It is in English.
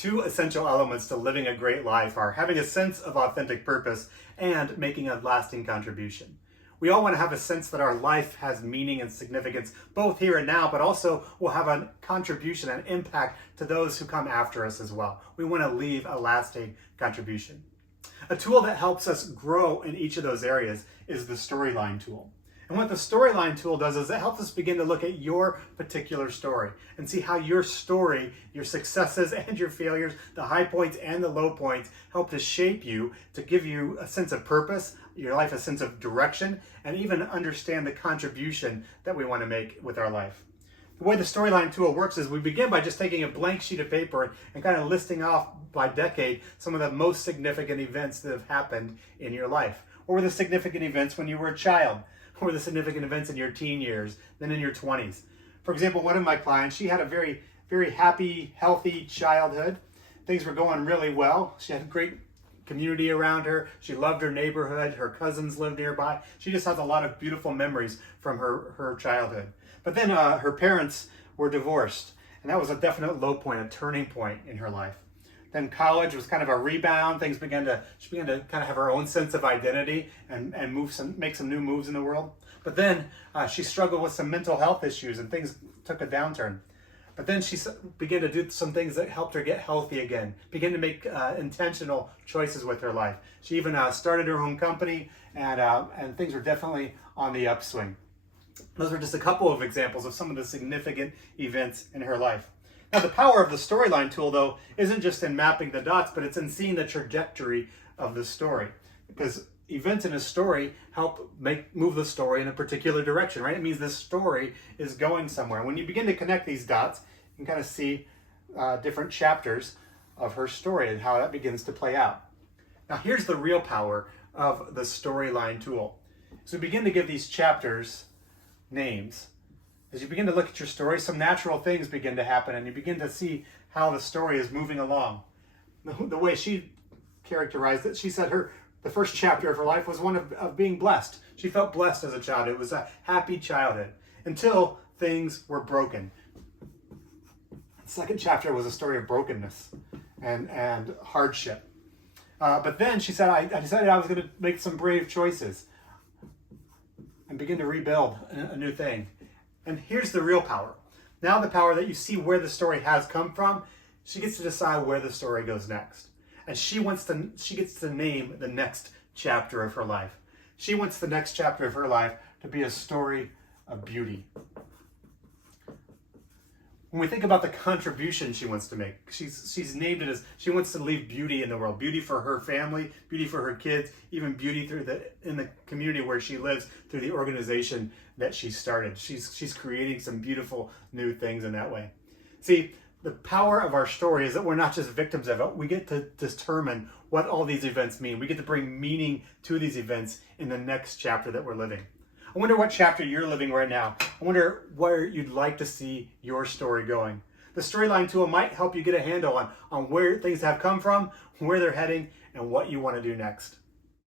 Two essential elements to living a great life are having a sense of authentic purpose and making a lasting contribution. We all want to have a sense that our life has meaning and significance, both here and now, but also will have a contribution and impact to those who come after us as well. We want to leave a lasting contribution. A tool that helps us grow in each of those areas is the Storyline tool. And what the Storyline tool does is it helps us begin to look at your particular story and see how your story, your successes and your failures, the high points and the low points, help to shape you, to give you a sense of purpose, your life a sense of direction, and even understand the contribution that we want to make with our life. The way the Storyline tool works is we begin by just taking a blank sheet of paper and kind of listing off by decade some of the most significant events that have happened in your life. What were the significant events when you were a child? What were the significant events in your teen years, then in your 20s? For example, one of my clients, she had a very, very happy, healthy childhood. Things were going really well. She had a great community around her. She loved her neighborhood. Her cousins lived nearby. She just has a lot of beautiful memories from her childhood. But then her parents were divorced, and that was a definite low point, a turning point in her life. Then college was kind of a rebound. She began to kind of have her own sense of identity and make some new moves in the world. But then she struggled with some mental health issues and things took a downturn. But then she began to do some things that helped her get healthy again, began to make intentional choices with her life. She even started her own company, and things were definitely on the upswing. Those were just a couple of examples of some of the significant events in her life. Now, the power of the Storyline tool, though, isn't just in mapping the dots, but it's in seeing the trajectory of the story. Because events in a story help move the story in a particular direction, right? It means this story is going somewhere. When you begin to connect these dots, you can kind of see different chapters of her story and how that begins to play out. Now, here's the real power of the Storyline tool. So we begin to give these chapters names. As you begin to look at your story, some natural things begin to happen and you begin to see how the story is moving along. The way she characterized it, she said the first chapter of her life was one of being blessed. She felt blessed as a child. It was a happy childhood until things were broken. The second chapter was a story of brokenness and hardship. But then she said, I decided I was going to make some brave choices and begin to rebuild a new thing. And here's the real power. Now the power that you see where the story has come from, she gets to decide where the story goes next. And she gets to name the next chapter of her life. She wants the next chapter of her life to be a story of beauty. When we think about the contribution she wants to make, she's named it as she wants to leave beauty in the world, beauty for her family, beauty for her kids, even beauty in the community where she lives through the organization that she started. She's creating some beautiful new things in that way. See, the power of our story is that we're not just victims of it. We get to determine what all these events mean. We get to bring meaning to these events in the next chapter that we're living. I wonder what chapter you're living right now. I wonder where you'd like to see your story going. The Storyline tool might help you get a handle on where things have come from, where they're heading, and what you want to do next.